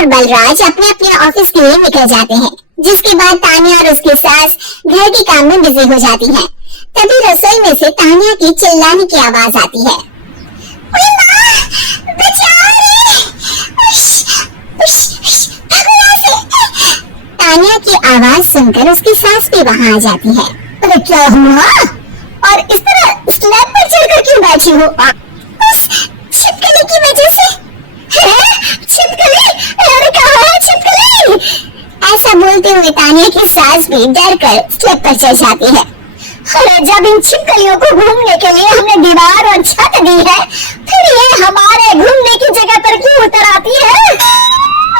और बलराज अपने अपने ऑफिस के लिए निकल जाते हैं, जिसके बाद तान्या और उसकी सास घर के काम में बिजी हो जाती है। तभी रसोई में से तान्या की चिल्लाने की आवाज आती है। ओए माँ, बचाओ रे! उश, उश, उश, भागो यहाँ से! तान्या की आवाज सुनकर उसकी सास भी वहाँ आ जाती है। अरे क्या हुआ? और इस तरह स्लैब पर चढ़कर क्यों बैठी हो? उस छिपकली की वजह से। छिपकली? अरे कहाँ है छिपकली? ऐसा बोलते हुए तान्या की सास भी डर कर स्लैब पर चढ़ जाती है। अरे जब इन छिपकलियों को घूमने के लिए हमने दीवार और छत दी है, फिर ये हमारे घूमने की जगह पर क्यों उतर आती है?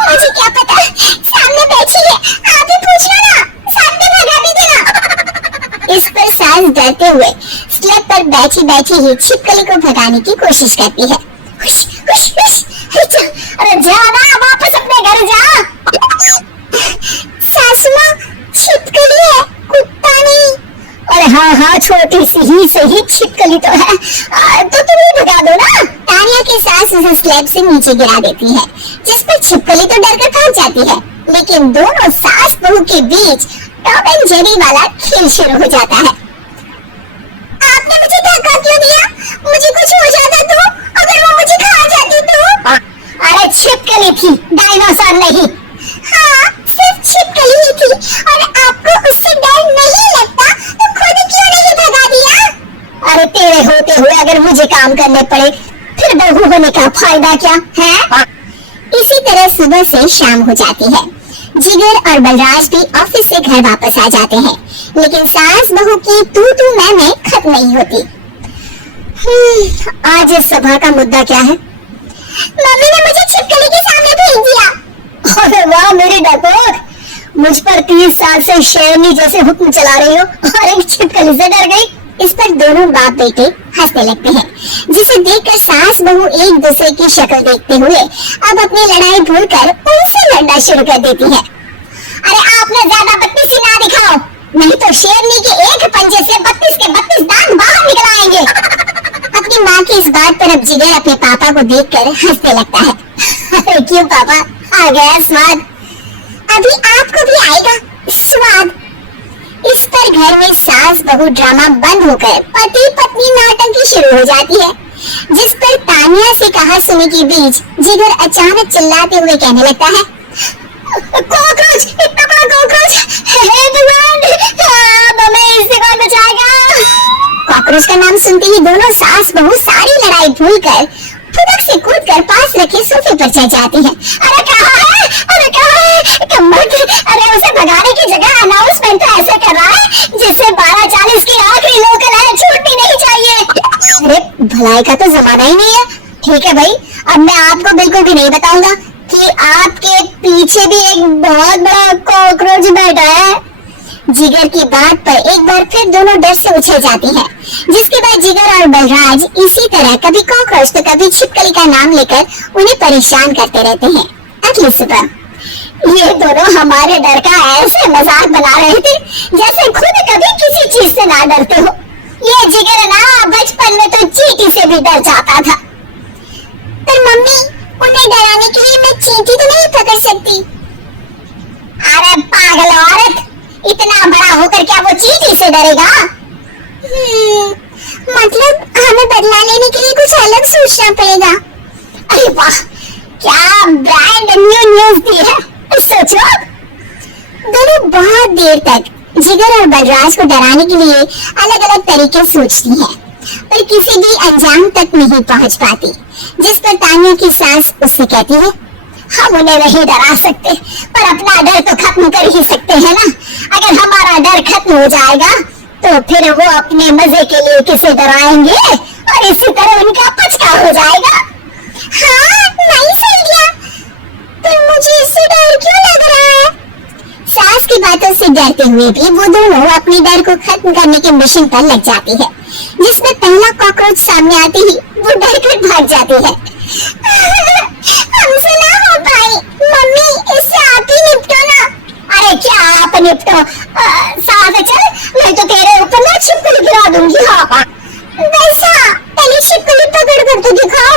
मुझे क्या पता, सामने बैठी है, आप ही पूछना ना, सामने भगा दीजिए ना। इस पर सास डरते हुए स्लैब पर बैठी बैठी ही छिपकली को भगाने की कोशिश करती है। हुश, हुश, हुश, अरे जा ना, वापस अपने घर जा। सासू माँ, छिपकली है, कुत्ता नहीं। अरे हाँ, छोटी सी ही सही छिपकली तो है, तो तुम ही भगा दो ना। तान्या की सास उसे स्लैब से नीचे गिरा देती है, जिस पर छिपकली तो डरकर भाग जाती है। लेकिन दोनों सास बहू के बीच टॉम एंड जेरी वाला खेल शुरू हो जाता है। आपने मुझे धक्का क्यों दिया? मुझे कुछ हो जाता तो? अगर वो मुझे खा जाती तो? अरे छिपकली थी, डायनासोर नहीं। हाँ, सिर्फ छिपकली ही थी, और आपको उससे डर नहीं लगता तो खुद क्यों नहीं भगा दिया? अरे तेरे होते हुए अगर मुझे काम करने पड़े, फिर बहू होने का फायदा क्या है? इसी तरह सुबह से शाम हो जाती है। जिगर और बलराज भी ऑफिस से घर वापस आ जाते हैं, लेकिन सास बहू की तू मैं खत्म नहीं होती। आज इस सभा का मुद्दा क्या है? मम्मी ने मुझे छिपकली के सामने भेज दिया। अरे वाह मेरी डरपोक, मुझ पर 30 साल से शेरनी जैसे हुक्म चला रही हो और एक छिपकली से डर गई। इस पर दोनों बाप बेटे हंसने लगते हैं, जिसे देखकर सास बहू एक दूसरे की शक्ल देखते हुए अब अपनी लड़ाई भूलकर उनसे लड़ना शुरू कर देती है। अरे आपने ज्यादा बत्तीसी ना दिखाओ, नहीं तो शेरनी के एक पंजे से 32 के 32 दांत बाहर निकल आएंगे। अपनी माँ की इस बात पर अब जिगर अपने पापा को देखकर हंसने लगता है। अरे क्यों पापा, आ गया स्वाद? अभी आपको भी आएगा स्वाद। इस पर घर में सास बहू ड्रामा बंद होकर पति पत्नी नाटक शुरू हो जाती है, जिस पर तान्या से कहा सुनी के बीच जिगर अचानक चिल्लाते हुए कहने लगता है, कॉकरोच, इतना बड़ा कॉकरोच! हे भगवान, हमें इससे कौन बचाएगा? कॉकरोच का नाम सुनते ही दोनों सास बहू सारी लड़ाई भूलकर फुदक से कूदकर पास रखे सोफे पर चढ़ जाती हैं। अरे कहाँ है? अरे कहाँ है? कम्बख्त! अरे उसे भगाने की जगह अनाउंसमेंट तो ऐसे कर रहा है जिससे 12:40 की आखिरी लोकल है, छूटनी नहीं चाहिए। अरे भलाई का तो जमाना ही नहीं है। ठीक है भाई, अब मैं आपको बिल्कुल भी नहीं बताऊंगा कि आपके पीछे भी एक बहुत बड़ा कॉकरोच बैठा है। जिगर की बात पर एक बार फिर दोनों डर से उछल जाती हैं, जिसके बाद जिगर और बलराज इसी तरह कभी कॉकरोच तो कभी छिपकली का नाम लेकर उन्हें परेशान करते रहते हैं। अगली सुबह ये दोनों हमारे डर का ऐसे मजाक बना रहे थे जैसे खुद कभी किसी चीज से ना डरते हो। ये जिगर ना बचपन में तो चींटी से भी डर जाता था। पर मम्मी, उन्हें डराने के लिए मैं चींटी तो नहीं पकड़ सकती। अरे पागल औरत, इतना बड़ा होकर क्या वो चींटी से डरेगा? मतलब हमें बदला लेने के लिए कुछ अलग सोचना पड़ेगा। अरे वाह, क्या ब्रांड न्यू न्यूज दी है, सोचो। दोनों बहुत देर तक जिगर और बलराज को डराने के लिए अलग अलग तरीके सोचती हैं, पर किसी भी अंजाम तक नहीं पहुंच पाती। जिस पर तान्या की सास उससे कहती है, हम उन्हें नहीं डरा सकते, पर अपना डर तो खत्म कर ही सकते हैं ना। अगर हमारा डर खत्म हो जाएगा तो फिर वो अपने मजे के लिए किसे डराएंगे और इसी तरह उनका पचका हो जाएगा। हाँ, नाइस आइडिया। पर मुझे इससे डर क्यों लग रहा है? सास की बातों से डरते हुए भी वो दोनों अपने डर को खत्म करने के मिशन पर लग जाती है, जिसमें पहला कॉकरोच सामने आते ही वो डर कर भाग जाती है। हमसे ना हो पाई, मम्मी इससे आप ही निपटो ना। अरे क्या आप निपटो, साथ चल, मैं तो तेरे ऊपर ना छिपकली गिरा दूंगी। हाँ वैसा, पहले छिपकली पकड़ कर तो दिखाओ।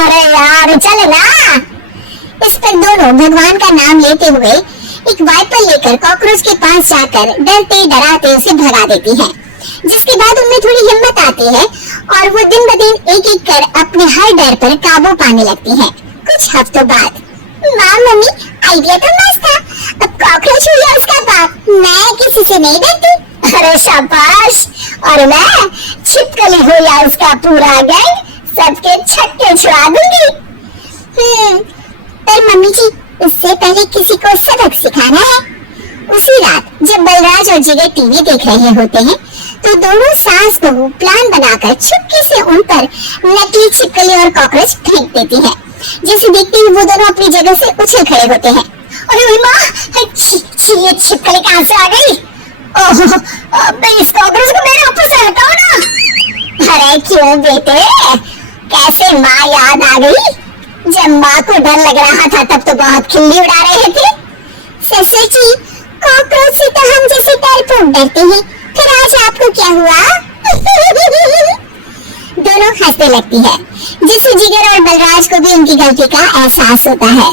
अरे यार चल ना। इस पर दोनों भगवान का नाम लेते हुए एक वाइपर लेकर कॉकरोच के पास जाकर डरते डराते उसे भगा देती है, जिसके बाद उनमें थोड़ी हिम्मत आती है और वो दिन ब दिन एक एक कर अपने हर डर पर काबू पाने लगती है। कुछ हफ्तों बाद, माँ मम्मी आइडिया तो मस्त था, अब कॉकरोच हुई उसका बाप, मैं किसी से नहीं डरती। अरे शाबाश, और मैं छिपकली हुई या उसका पूरा गैंग सबके छक्के छुड़ा दूंगी। पर मम्मी जी, इससे पहले किसी को सबक सिखाना है। उसी रात जब बलराज और जिगर टीवी देख रहे होते हैं तो दोनों सास बहू प्लान बनाकर चुपके से उन पर नकली छिपकली और कॉकरोच फेंक देती है। जैसे देखते ही वो दोनों अपनी जगह से उछल खड़े होते हैं। अरे माँ, ये छिपकली कहाँ से आ गई? ओह, इस कॉकरोच को मेरे ऊपर से हटाओ ना। अरे क्यों बेटे, कैसे माँ याद आ गई? जब माँ को डर लग रहा था तब तो बहुत खिल्ली उड़ा रहे थे। ससुर जी, कॉकरोच से तो हम जैसे डरपोक डरते हैं, फिर आज आपको क्या हुआ? दोनों हंसने लगती है, जिससे जिगर और बलराज को भी उनकी गलती का एहसास होता है।